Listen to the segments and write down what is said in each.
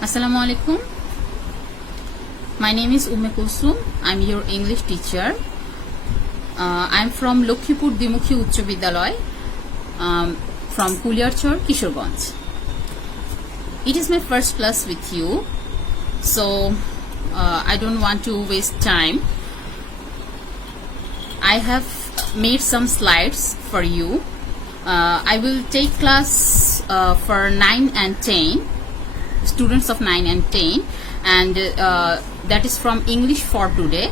Assalamu alaikum. My name is Umme Kulsum. I'm your English teacher. I'm from Lokhipur Dimukhi Uchcho Bidyaloy, from Kuliarchor, Kishoreganj. It is my first class with you, so I don't want to waste time. I have made some slides for you. I will take class for 9 and 10, students of 9 and 10, and that is from English for today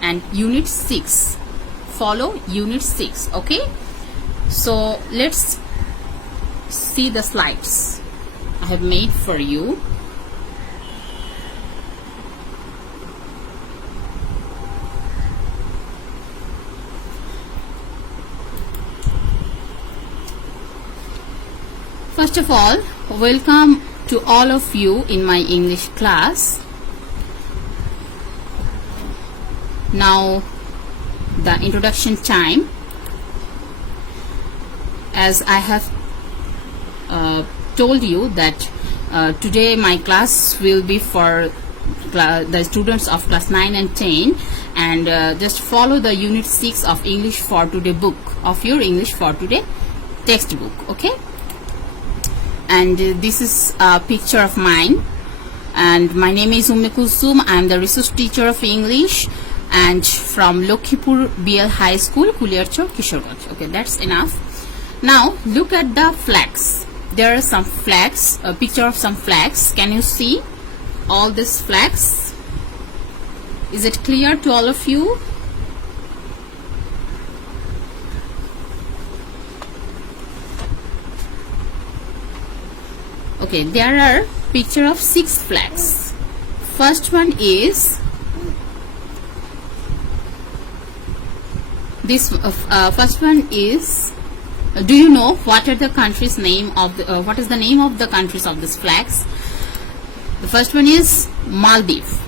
and unit 6. Follow unit 6, okay? So let's see the slides I have made for you. First of all, welcome to all of you in my English class. Now the introduction time. As I have told you that today my class will be for the students of class 9 and 10, and just follow the unit 6 of English for Today book of your English for Today textbook, okay? And this is a picture of mine, and my name is Umme Kulsum. I am the resource teacher of English and from Lokhipur BL High School, Kuliarchor, Kishoreganj. Okay, that's enough. Now look at the flags. There are some flags, a picture of some flags. Can you see all these flags? Is it clear to all of you? Okay, there are picture of 6 flags. First one is this. First one is. Do you know what are the countries' name of the? What is the name of the countries of these flags? The first one is Maldives.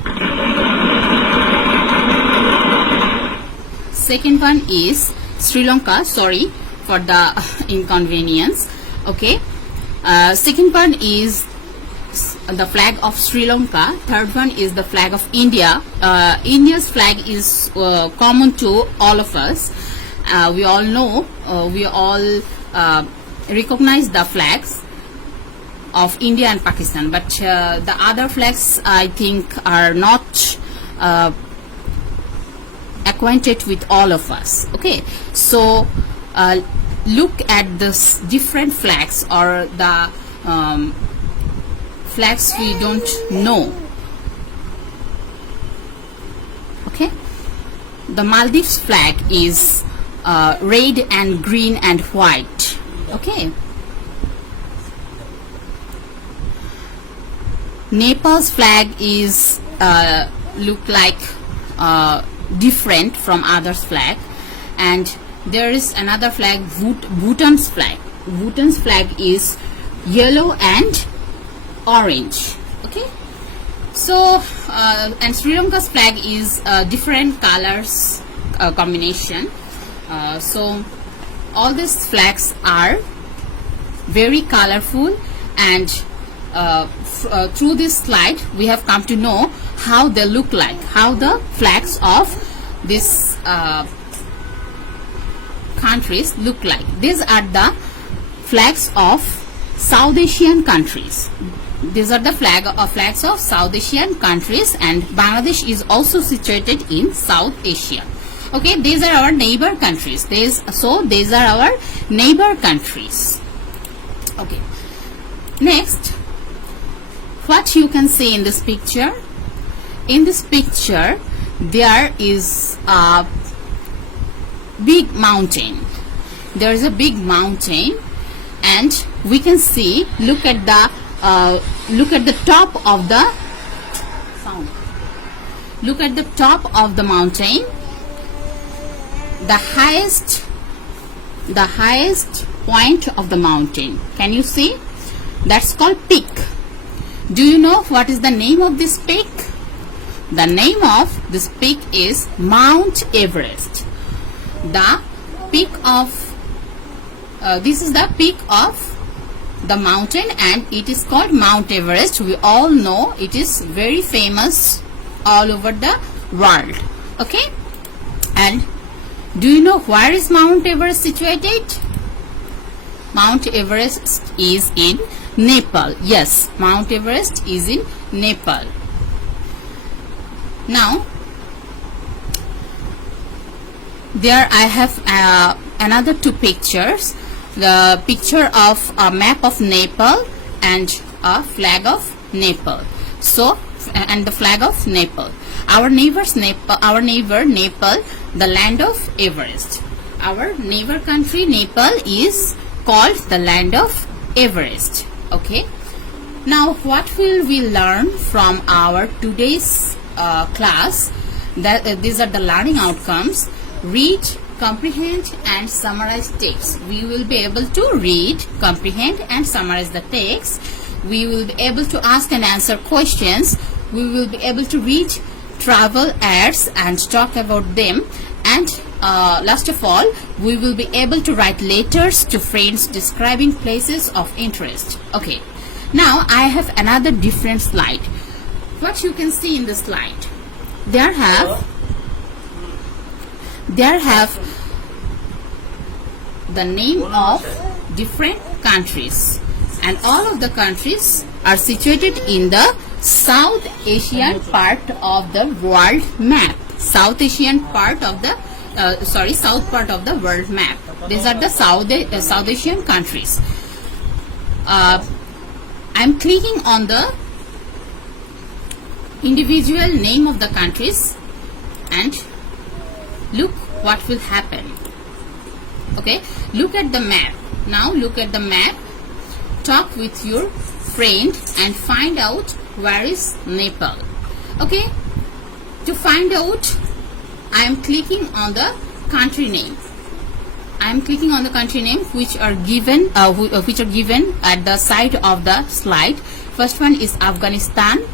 Second one is Sri Lanka. Sorry for the inconvenience. Okay. Second one is the flag of Sri Lanka. Third one is the flag of India. India's flag is common to all of us. We all know, we all recognize the flags of India and Pakistan, but the other flags I think are not acquainted with all of us. Okay, so look at this different flags or the flags we don't know. Okay, the Maldives flag is red and green and white. Okay, Nepal's flag is look like different from others' flag, and there is another flag, Bhutan's flag. Bhutan's flag is yellow and orange. Okay, so and Sri Lanka's flag is different colors combination. So all these flags are very colorful, and through this slide we have come to know how they look like, how the flags of this countries look like. These are the flags of South Asian countries. These are the flags of South Asian countries, and Bangladesh is also situated in South Asia. Okay, these are our neighbor countries. These are our neighbor countries. Okay, next, what you can see in this picture? In this picture, there is a big mountain. There is a big mountain, and we can see. Look at the top of the sound. Look at the top of the mountain. The highest point of the mountain. Can you see? That's called peak. Do you know what is the name of this peak? The name of this peak is Mount Everest. The peak of this is the peak of the mountain, and it is called Mount Everest. We all know it is very famous all over the world. Okay, and do you know where is Mount Everest situated? Mount Everest is in Nepal. Yes, Mount Everest is in Nepal. Now, there I have another two pictures. The picture of a map of Nepal and a flag of Nepal. So, and the flag of Nepal. Our neighbor Nepal, the land of Everest. Our neighbor country Nepal is called the land of Everest. Okay. Now, what will we learn from our today's class? These are the learning outcomes. Read, comprehend and summarize text. We will be able to read, comprehend and summarize the text. We will be able to ask and answer questions. We will be able to read travel ads and talk about them. And last of all, we will be able to write letters to friends describing places of interest. Okay. Now, I have another different slide. What you can see in the slide, there have the name of different countries, and all of the countries are situated in the South Asian part of the world map. South Asian part of the south part of the world map. These are the South Asian countries. I'm clicking on the individual name of the countries and look what will happen. Okay, look at the map. Now look at the map, talk with your friend and find out where is Nepal. Okay, to find out, I am clicking on the country name. I am clicking on the country name which are given at the side of the slide. First one is Afghanistan,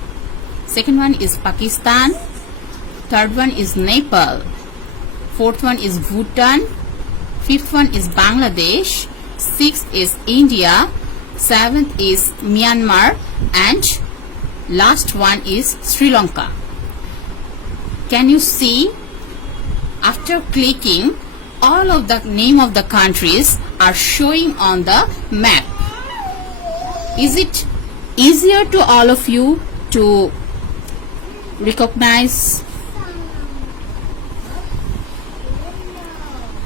second one is Pakistan, third one is Nepal, fourth one is Bhutan, fifth one is Bangladesh, sixth is India, seventh is Myanmar, and last one is Sri Lanka. Can you see? After clicking, all of the name of the countries are showing on the map. Is it easier to all of you to recognize?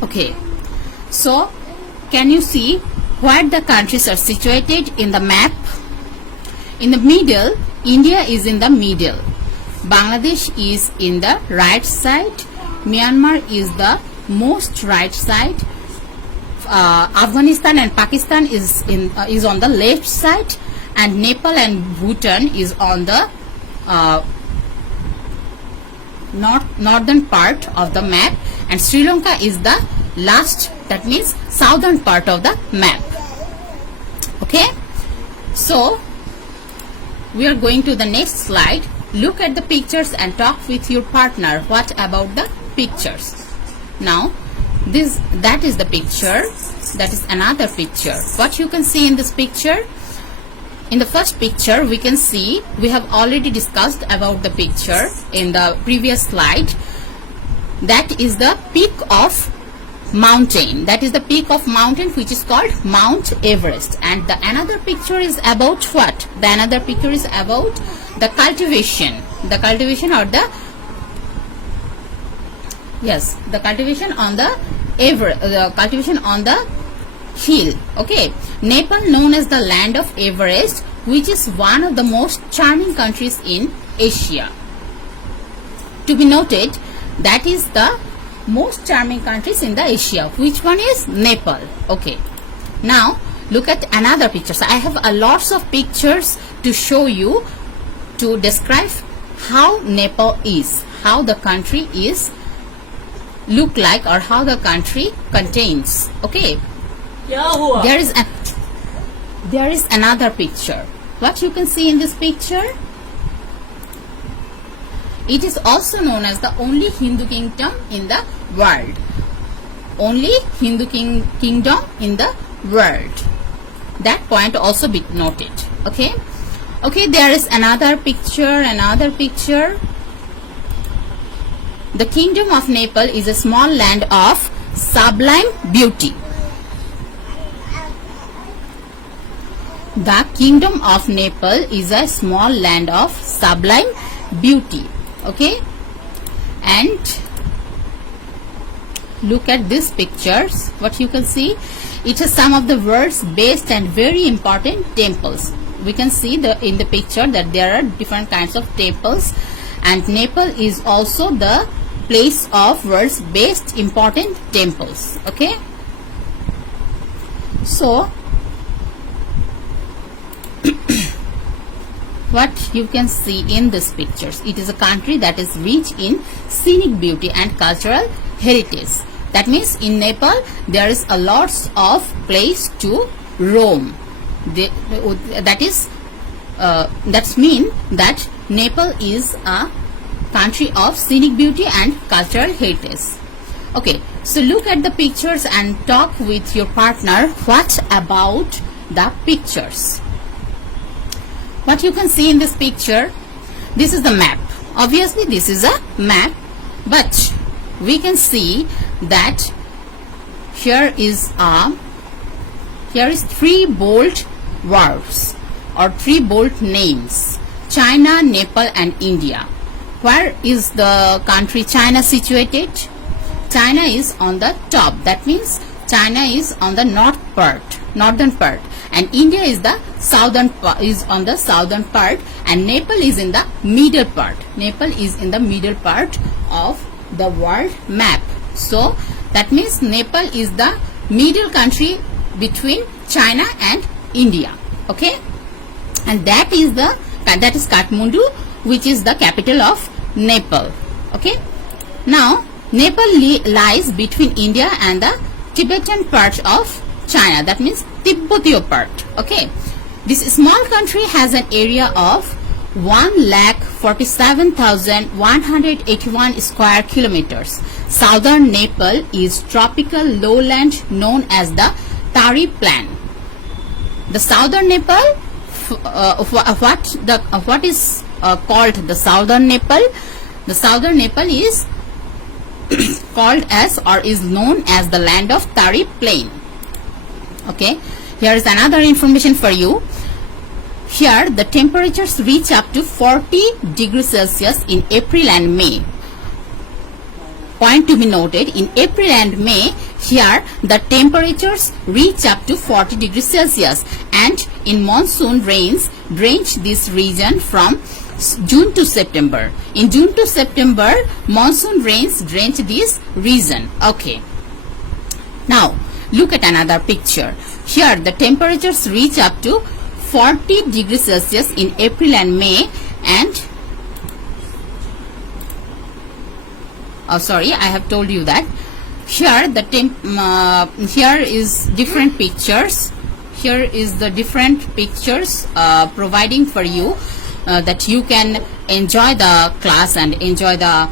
Okay, so can you see where the countries are situated in the map? In the middle, India is in the middle, Bangladesh is in the right side, Myanmar is the most right side, Afghanistan and Pakistan is on the left side, and Nepal and Bhutan is on the northern part of the map, and Sri Lanka is the last, that means southern part of the map. Okay, so we are going to the next slide. Look at the pictures and talk with your partner. What about the pictures? Now, that is the picture. That is another picture. What you can see in this picture? In the first picture, we can see, we have already discussed about the picture in the previous slide. That is the peak of mountain. That is the peak of mountain which is called Mount Everest. And the another picture is about what? The another picture is about the cultivation. The cultivation or the the cultivation on the cultivation on the hill. Okay, Nepal, known as the land of Everest, which is one of the most charming countries in Asia. To be noted, that is the most charming countries in the Asia. Which one is? Nepal. Okay, now look at another picture. So I have a lots of pictures to show you to describe how Nepal is, how the country is look like, or how the country contains. Okay, there is another picture. What you can see in this picture? It is also known as the only Hindu kingdom in the world. Only Hindu kingdom in the world. That point also be noted. Okay. Okay, there is another picture. The Kingdom of Nepal is a small land of sublime beauty. The Kingdom of Nepal is a small land of sublime beauty. Okay, and look at these pictures. What you can see, it has some of the world's best and very important temples. We can see in the picture that there are different kinds of temples, and Nepal is also the place of world's best important temples. Okay, so what you can see in these pictures, it is a country that is rich in scenic beauty and cultural heritage. That means in Nepal there is a lots of place to roam. That's mean that Nepal is a country of scenic beauty and cultural heritage. Okay, so look at the pictures and talk with your partner. What about the pictures? What you can see in this picture, this is the map. Obviously this is a map, but we can see that here is three bold words or three bold names: China, Nepal and India. Where is the country China situated? China is on the top. That means China is on the northern part, and India is the on the southern part, and Nepal is in the middle part. Nepal is in the middle part of the world map. So that means Nepal is the middle country between China and India. Okay, and that is Kathmandu, which is the capital of Nepal. Okay, now Nepal lies between India and the Tibetan part of China. That means Tibetan part. Okay, this small country has an area of 1,47,181 square kilometers. Southern Nepal is tropical lowland known as the Tari Plain. The southern Nepal, what is called the southern Nepal? The southern Nepal is called as or is known as the land of Tari Plain. Okay, here is another information for you. Here the temperatures reach up to 40 degrees Celsius in April and May. Point to be noted, in April and May, here the temperatures reach up to 40 degrees Celsius, and in monsoon rains drench this region from June to September. In June to September, monsoon rains drench this region. Okay. Now, look at another picture. Here the temperatures reach up to 40 degrees Celsius in April and May, and sorry, I have told you that. Here the here is different pictures. Here is the different pictures providing for you that you can enjoy the class and enjoy the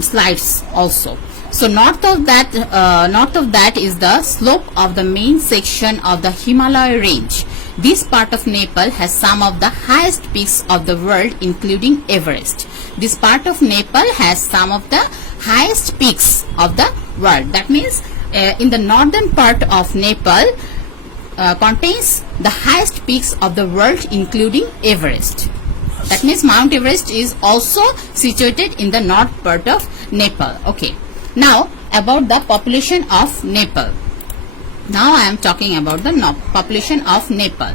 slides also. So north of that is the slope of the main section of the Himalaya range. This part of Nepal has some of the highest peaks of the world, including Everest. This part of Nepal has some of the highest peaks of the world. That means in the northern part of Nepal contains the highest peaks of the world, including Everest. That means Mount Everest is also situated in the north part of Nepal. Okay. Now about the population of Nepal. Now I am talking about the population of Nepal.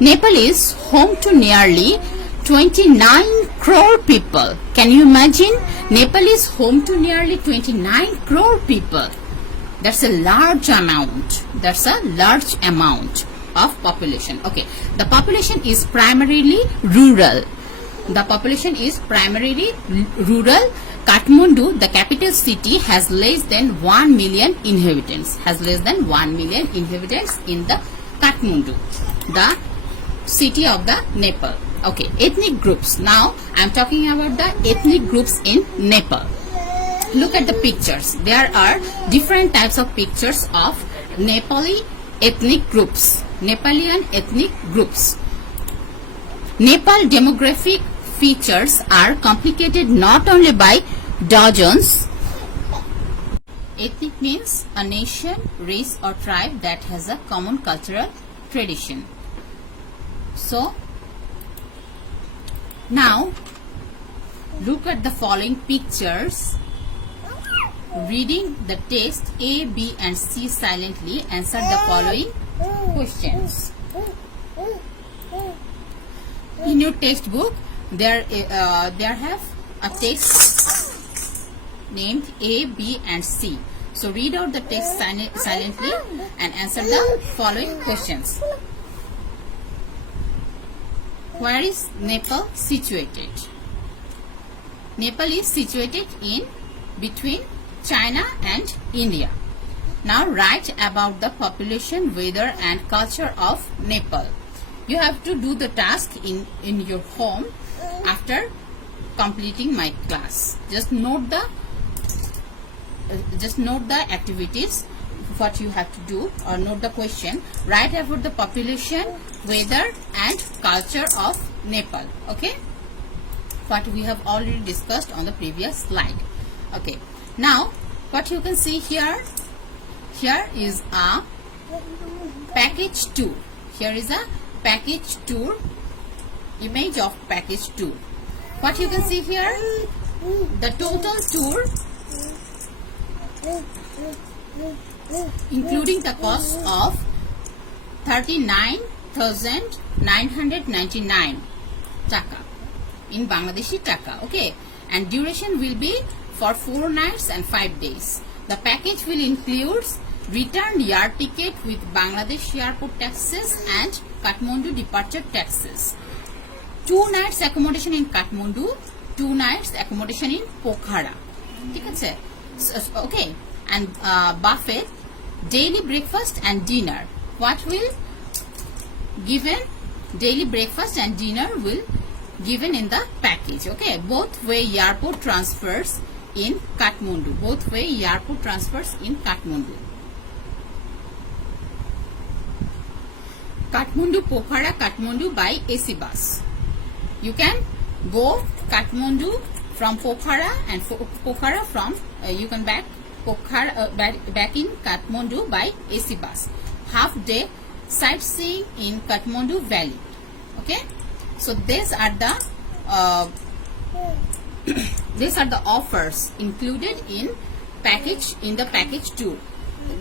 Nepal is home to nearly 29 crore people. Can you imagine? Nepal is home to nearly 29 crore people. That's a large amount. That's a large amount of population. Okay. The population is primarily rural. The population is primarily rural. Kathmandu, the capital city, has less than 1 million inhabitants. Has less than 1 million inhabitants in the Kathmandu, the city of the Nepal. Okay, ethnic groups. Now I am talking about the ethnic groups in Nepal. Look at the pictures. There are different types of pictures of Nepali ethnic groups. Nepalian ethnic groups. Nepal demographic features are complicated not only by dozens. Ethnic means a nation, race or tribe that has a common cultural tradition. So, now look at the following pictures. Reading the text A, B and C silently, answer the following questions. In your textbook, there have a text named A, B and C. So read out the text silently and answer the following questions. Where is Nepal situated? Nepal is situated in between China and India. Now write about the population, weather and culture of Nepal. You have to do the task in your home after completing my class. Just note the activities, what you have to do, or note the question. Write about the population, weather and culture of Nepal. Okay, what we have already discussed on the previous slide. Okay, now what you can see here is a package tour. Here is a package tour, image of package tour. What you can see here, the total tour including the cost of 39,999 taka in Bangladeshi taka. Okay, and duration will be for 4 nights and 5 days. The package will include return air ticket with Bangladesh airport taxes and Kathmandu departure taxes. 2 nights accommodation in Kathmandu, 2 nights accommodation in Pokhara. Okay, and buffet, daily breakfast and dinner. What will given? Daily breakfast and dinner will given in the package. Okay, both way airport transfers in Kathmandu. Both way airport transfers in Kathmandu. Kathmandu Pokhara, Kathmandu by AC bus. You can go Kathmandu from Pokhara and Pokhara from you can back Pokhara back in Kathmandu by AC bus. Half day sightseeing in Kathmandu Valley. Okay, so these are the offers included in the package tour.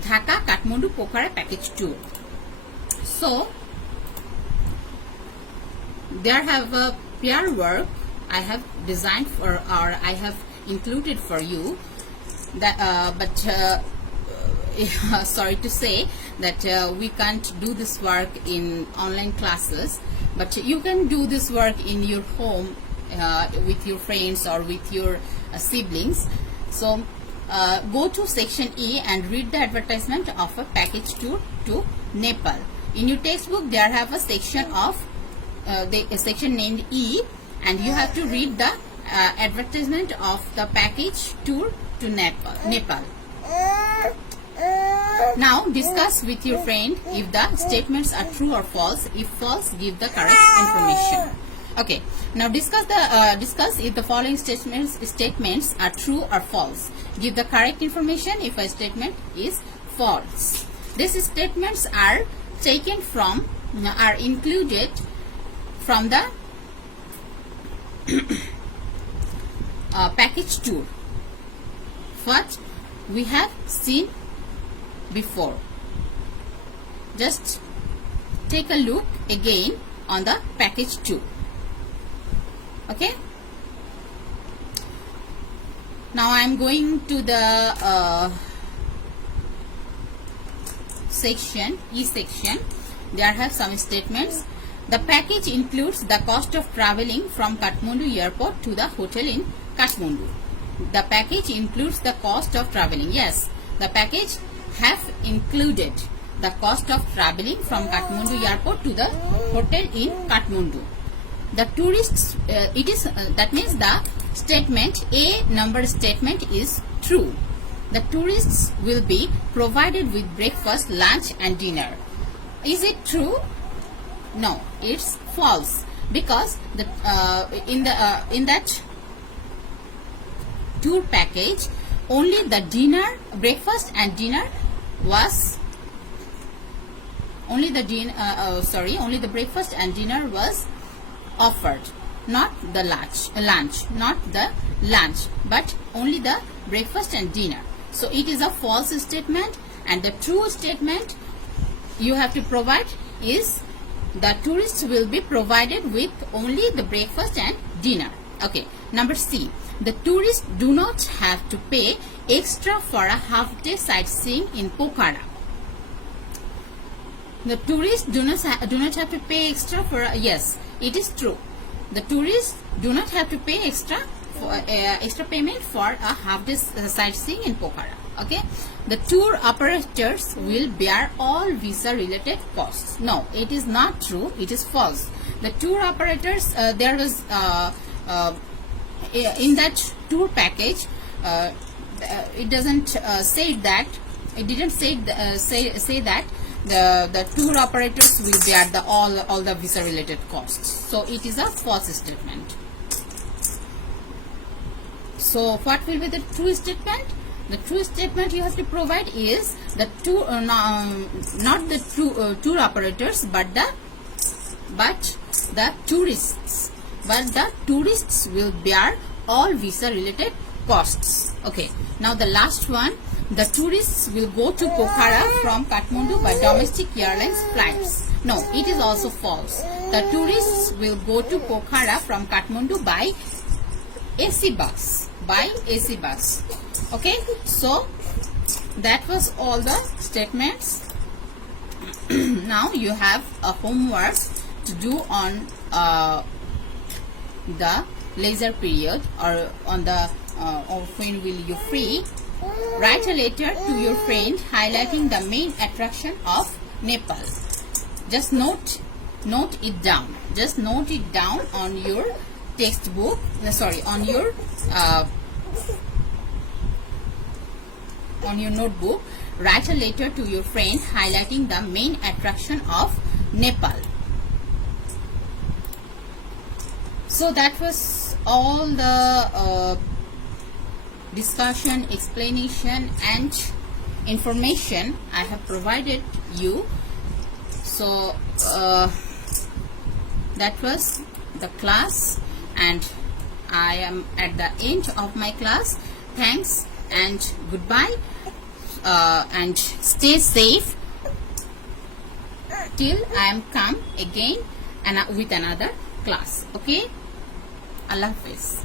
Dhaka Kathmandu Pokhara package tour. So there have a pair work I have designed for, or I have included for you. That sorry to say that we can't do this work in online classes, but you can do this work in your home with your friends or with your siblings. So go to section E and read the advertisement of a package tour to Nepal. In your textbook there have a section of a section named E, and you have to read the advertisement of the package tour to Nepal. Now discuss with your friend if the statements are true or false. If false, give the correct information. Okay, now discuss if the following statements are true or false. Give the correct information if a statement is false. These statements are taken from, are included from the package tour, what we have seen before. Just take a look again on the package tour. Okay, now I am going to the section E section. There have some statements. The package includes the cost of traveling from Kathmandu airport to the hotel in Kathmandu. The package includes the cost of traveling. Yes, the package have included the cost of traveling from Kathmandu airport to the hotel in Kathmandu. The tourists, that means the statement A number statement is true. The tourists will be provided with breakfast, lunch and dinner. Is it true? No, it's false, because the in that tour package only the breakfast and dinner was only the breakfast and dinner was offered, not the lunch, but only the breakfast and dinner. So it is a false statement, and the true statement you have to provide is the tourists will be provided with only the breakfast and dinner. Okay, number C. The tourists do not have to pay extra for a half-day sightseeing in Pokhara. The tourists do not have to pay extra for yes, it is true. The tourists do not have to pay extra payment for a half-day sightseeing in Pokhara. Okay, the tour operators will bear all visa-related costs. No, it is not true. It is false. The tour operators, there was in that tour package, it doesn't say that. It didn't say that the tour operators will bear all the visa-related costs. So it is a false statement. So what will be the true statement? The true statement you have to provide is the not the tour operators, but the tourists. But the tourists will bear all visa-related costs. Okay. Now the last one. The tourists will go to Pokhara from Kathmandu by domestic airlines flights. No, it is also false. The tourists will go to Pokhara from Kathmandu by AC bus. Okay, so that was all the statements. Now you have a homework to do on the leisure period, or on the or when will you free. Write a letter to your friend highlighting the main attraction of Nepal. Just note it down. Just note it down on your textbook. On your notebook. Write a letter to your friend highlighting the main attraction of Nepal. So that was all the discussion, explanation and information I have provided you. So that was the class, and I am at the end of my class. Thanks and goodbye, and stay safe till I am come again and with another class. Okay, Allah Hafiz.